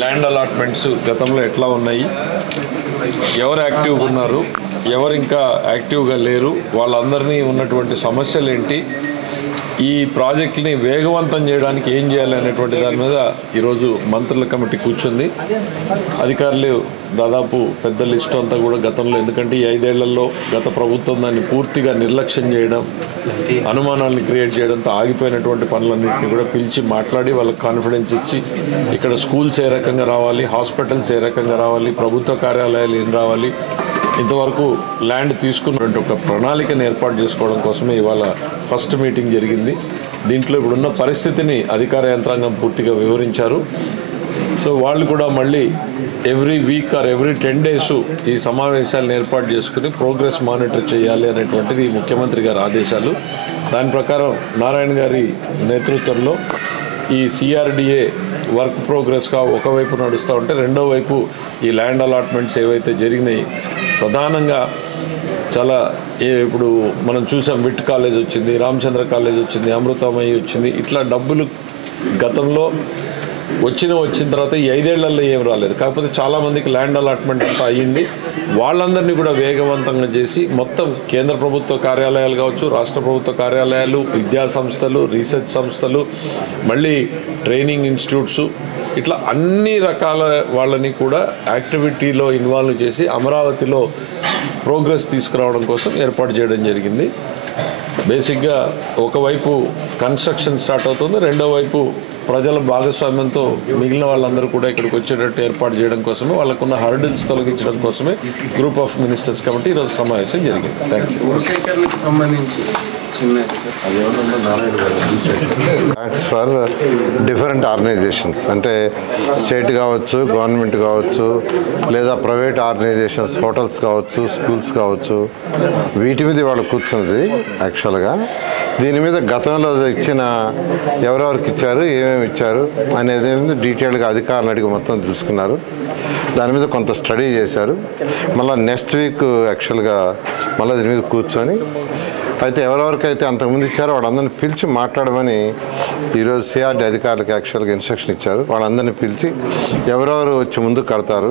Land allotments గతంలో ఎట్లా ఉన్నాయి, ఎవరు యాక్టివ్గా ఉన్నారు, ఎవరు ఇంకా యాక్టివ్గా లేరు, వాళ్ళందరినీ ఉన్నటువంటి సమస్యలు ఏంటి, ఈ ప్రాజెక్టుని వేగవంతం చేయడానికి ఏం చేయాలి అనేటువంటి దాని మీద ఈరోజు మంత్రుల కమిటీ కూర్చుంది. అధికారులు దాదాపు పెద్ద లిస్టు అంతా కూడా గతంలో, ఎందుకంటే ఈ 5 ఏళ్లలో గత ప్రభుత్వం దాన్ని పూర్తిగా నిర్లక్ష్యం చేయడం, అనుమానాలను క్రియేట్ చేయడంతో ఆగిపోయినటువంటి పనులన్నింటినీ కూడా పిలిచి మాట్లాడి వాళ్ళకి కాన్ఫిడెన్స్ ఇచ్చి ఇక్కడ స్కూల్స్ ఏ రకంగా రావాలి, హాస్పిటల్స్ ఏ రకంగా రావాలి, ప్రభుత్వ కార్యాలయాలు ఏం రావాలి, ఇంతవరకు ల్యాండ్ తీసుకున్నటువంటి ఒక ప్రణాళికను ఏర్పాటు చేసుకోవడం కోసమే ఇవాళ ఫస్ట్ మీటింగ్ జరిగింది. దీంట్లో ఇప్పుడున్న పరిస్థితిని అధికార యంత్రాంగం పూర్తిగా వివరించారు. సో వాళ్ళు కూడా మళ్ళీ every week or every 10 days ఈ సమావేశాలను ఏర్పాటు చేసుకుని ప్రోగ్రెస్ మానిటర్ చేయాలి అనేటువంటిది ముఖ్యమంత్రి గారి ఆదేశాలు. దాని ప్రకారం నారాయణ గారి నేతృత్వంలో ఈ సిఆర్డిఏ వర్క్ ప్రోగ్రెస్గా ఒకవైపు నడుస్తూ ఉంటే రెండో వైపు ఈ ల్యాండ్ అలాట్మెంట్స్ ఏవైతే జరిగినాయి, ప్రధానంగా చాలా ఇప్పుడు మనం చూసాం, విట్ కాలేజ్ వచ్చింది, రామచంద్ర కాలేజ్ వచ్చింది, అమృతమయ్య వచ్చింది, ఇట్లా డబ్బులు గతంలో వచ్చిన తర్వాత ఈ 5 ఏళ్లలో ఏం రాలేదు. కాకపోతే చాలామందికి ల్యాండ్ అలాట్మెంట్ అంతా అయ్యింది. వాళ్ళందరినీ కూడా వేగవంతంగా చేసి మొత్తం కేంద్ర ప్రభుత్వ కార్యాలయాలు కావచ్చు, రాష్ట్ర ప్రభుత్వ కార్యాలయాలు, విద్యా సంస్థలు, రీసెర్చ్ సంస్థలు, మళ్ళీ ట్రైనింగ్ ఇన్స్టిట్యూట్స్, ఇట్లా అన్ని రకాల వాళ్ళని కూడా యాక్టివిటీలో ఇన్వాల్వ్ చేసి అమరావతిలో ప్రోగ్రెస్ తీసుకురావడం కోసం ఏర్పాటు చేయడం జరిగింది. బేసిక్గా ఒకవైపు కన్స్ట్రక్షన్ స్టార్ట్ అవుతుంది, రెండో వైపు ప్రజల భాగస్వామ్యంతో మిగిలిన వాళ్ళందరూ కూడా ఇక్కడికి వచ్చేటట్టు ఏర్పాటు చేయడం కోసమే, వాళ్ళకున్న హర్డిల్స్ తొలగించడం కోసమే గ్రూప్ ఆఫ్ మినిస్టర్స్ కమిటీ ఈరోజు సమావేశం జరిగింది. Thank acts for different organizations, అంటే స్టేట్ కావచ్చు, గవర్నమెంట్ కావచ్చు, లేదా ప్రైవేట్ ఆర్గనైజేషన్స్, హోటల్స్ కావచ్చు, స్కూల్స్ కావచ్చు, వీటి మీద వాళ్ళు కూర్చున్నది. యాక్చువల్గా దీని మీద గతంలో ఇచ్చిన ఎవరెవరికి ఇచ్చారు, ఏమేమి ఇచ్చారు అనేది డీటెయిల్గా అధికారులు అడిగి మొత్తం తెలుసుకున్నారు. దాని మీద కొంత స్టడీ చేశారు. మళ్ళీ నెక్స్ట్ వీక్ యాక్చువల్గా మళ్ళీ దీని మీద కూర్చొని అయితే ఎవరెవరికైతే అంతకుముందు ఇచ్చారో వాళ్ళందరినీ పిలిచి మాట్లాడమని ఈరోజు సిఆర్డి అధికారులకు యాక్చువల్గా ఇన్స్ట్రక్షన్ ఇచ్చారు. వాళ్ళందరినీ పిలిచి ఎవరెవరు వచ్చి ముందుకు కడతారు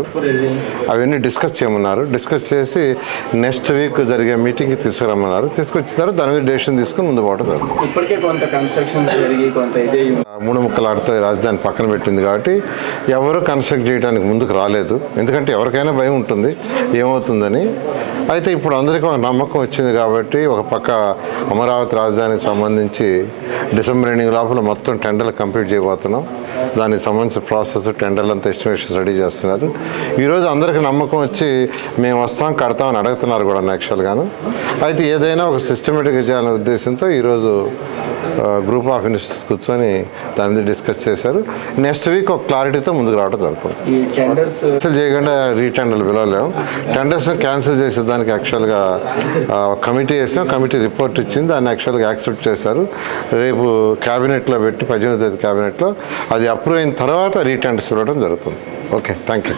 అవన్నీ డిస్కస్ చేయమన్నారు. డిస్కస్ చేసి నెక్స్ట్ వీక్ జరిగే మీటింగ్కి తీసుకురమ్మన్నారు. తీసుకొచ్చినారు. దాని మీద డెసిషన్ తీసుకుని ముందు పోవడం జరుగుతుంది. మూడు ముక్కలాడితో రాజధాని పక్కన పెట్టింది కాబట్టి ఎవరు కన్స్ట్రక్ట్ చేయడానికి ముందుకు రాలేదు. ఎందుకంటే ఎవరికైనా భయం ఉంటుంది ఏమవుతుందని. అయితే ఇప్పుడు అందరికీ ఒక నమ్మకం వచ్చింది కాబట్టి ఒక పక్క అమరావతి రాజధానికి సంబంధించి డిసెంబర్ ఎండింగ్ లోపల మొత్తం టెండర్లు కంప్లీట్ చేయబోతున్నాం. దానికి సంబంధించిన ప్రాసెస్ టెండర్లు అంతా ఎస్టిమేషన్స్ రెడీ చేస్తున్నారు. ఈరోజు అందరికీ నమ్మకం వచ్చి మేము వస్తాం కడతామని అడుగుతున్నారు కూడా యాక్చువల్గాను. అయితే ఏదైనా ఒక సిస్టమేటిక్గా చేయాలనే ఉద్దేశంతో ఈరోజు గ్రూప్ ఆఫ్ మినిస్టర్స్ కూర్చొని దాని మీద డిస్కస్ చేశారు. నెక్స్ట్ వీక్ ఒక క్లారిటీతో ముందుకు రావడం జరుగుతుంది. క్యాన్సిల్ చేయకుండా రీటెండర్లు పిలవలేము. టెండర్స్ని క్యాన్సిల్ చేసేదానికి యాక్చువల్గా కమిటీ వేసాం. కమిటీ రిపోర్ట్ ఇచ్చింది. దాన్ని యాక్చువల్గా యాక్సెప్ట్ చేశారు. రేపు క్యాబినెట్లో పెట్టి 18వ తేదీ క్యాబినెట్లో అది అప్రూవ్ అయిన తర్వాత రీటెండర్స్ పిలవడం జరుగుతుంది. Okay, thank you.